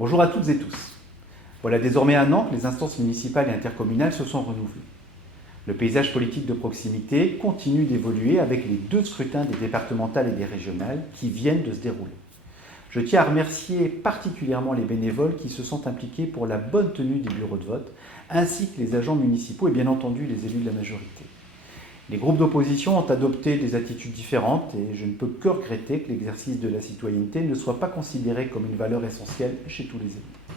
Bonjour à toutes et tous. Voilà désormais un an que les instances municipales et intercommunales se sont renouvelées. Le paysage politique de proximité continue d'évoluer avec les 2 scrutins des départementales et des régionales qui viennent de se dérouler. Je tiens à remercier particulièrement les bénévoles qui se sont impliqués pour la bonne tenue des bureaux de vote, ainsi que les agents municipaux et bien entendu les élus de la majorité. Les groupes d'opposition ont adopté des attitudes différentes et je ne peux que regretter que l'exercice de la citoyenneté ne soit pas considéré comme une valeur essentielle chez tous les élus.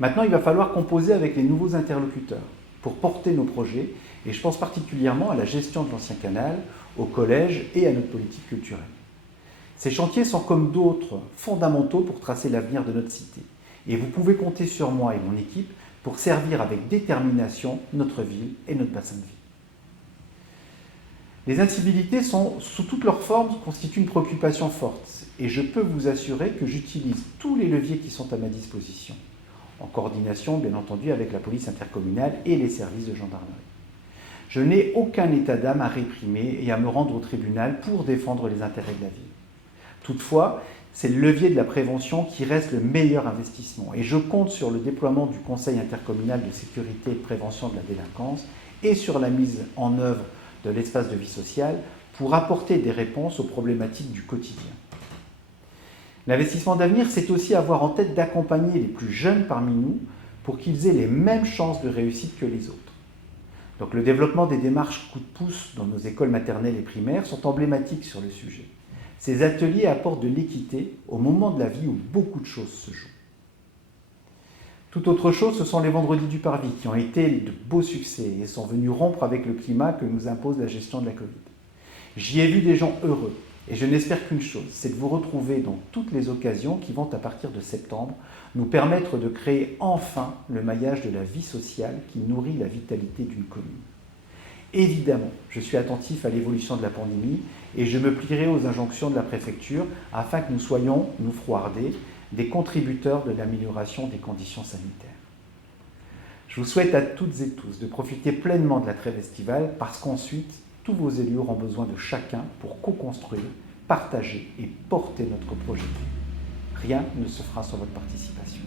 Maintenant, il va falloir composer avec les nouveaux interlocuteurs pour porter nos projets et je pense particulièrement à la gestion de l'ancien canal, au collège et à notre politique culturelle. Ces chantiers sont comme d'autres fondamentaux pour tracer l'avenir de notre cité et vous pouvez compter sur moi et mon équipe pour servir avec détermination notre ville et notre bassin de vie. Les incivilités sous toutes leurs formes constituent une préoccupation forte et je peux vous assurer que j'utilise tous les leviers qui sont à ma disposition, en coordination bien entendu avec la police intercommunale et les services de gendarmerie. Je n'ai aucun état d'âme à réprimer et à me rendre au tribunal pour défendre les intérêts de la ville. Toutefois, c'est le levier de la prévention qui reste le meilleur investissement et je compte sur le déploiement du Conseil intercommunal de sécurité et de prévention de la délinquance et sur la mise en œuvre de l'espace de vie sociale pour apporter des réponses aux problématiques du quotidien. L'investissement d'avenir, c'est aussi avoir en tête d'accompagner les plus jeunes parmi nous pour qu'ils aient les mêmes chances de réussite que les autres. Donc le développement des démarches coup de pouce dans nos écoles maternelles et primaires sont emblématiques sur le sujet. Ces ateliers apportent de l'équité au moment de la vie où beaucoup de choses se jouent. Tout autre chose, ce sont les vendredis du Parvis qui ont été de beaux succès et sont venus rompre avec le climat que nous impose la gestion de la Covid. J'y ai vu des gens heureux et je n'espère qu'une chose, c'est de vous retrouver dans toutes les occasions qui vont à partir de septembre nous permettre de créer enfin le maillage de la vie sociale qui nourrit la vitalité d'une commune. Évidemment, je suis attentif à l'évolution de la pandémie et je me plierai aux injonctions de la préfecture afin que nous soyons, nous Frouardais, des contributeurs de l'amélioration des conditions sanitaires. Je vous souhaite à toutes et tous de profiter pleinement de la trêve estivale parce qu'ensuite, tous vos élus auront besoin de chacun pour co-construire, partager et porter notre projet. Rien ne se fera sans votre participation.